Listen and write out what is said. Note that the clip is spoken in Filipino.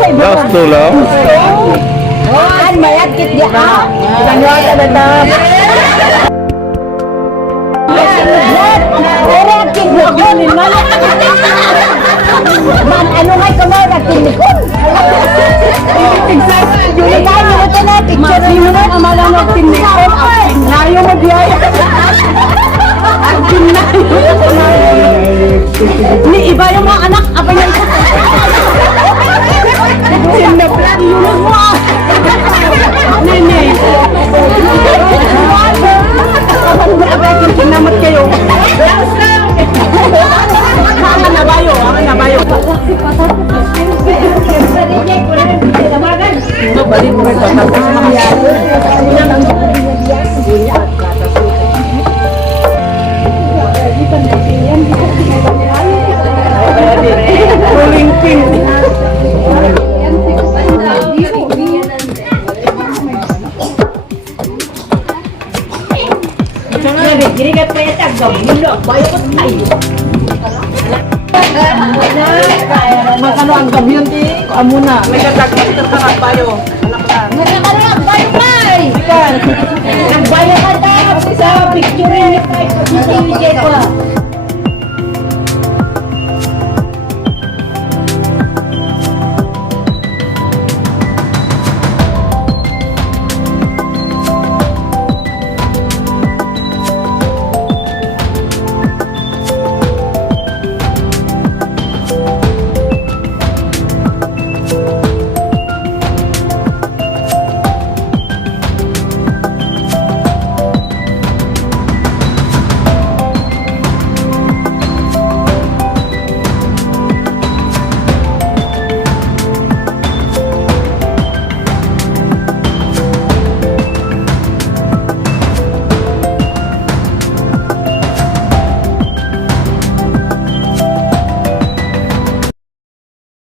Gasto lang. An mayat kit dia. Ganyo ata datam. Ora kit mo ni man. Man ano ngay kamay na tinikon. Yun tayo mo to na picture ni mo na malanok tinikon. Nayo mo diay. Ni iba yung mga anak apa yan? Sinaplan yun mo. Nene. Kinamat kayo. Ang nabayo, ang nabayo. Balik mo ito. Rolling pin. Gini ka pa yata gawin bayot tayo. Magkano ang gabiyon di? Amuna. May katagpit ka ng bayo. Anak ka. Magkano ang bayo kay? Ang bayo ka daw sa picture ni kay.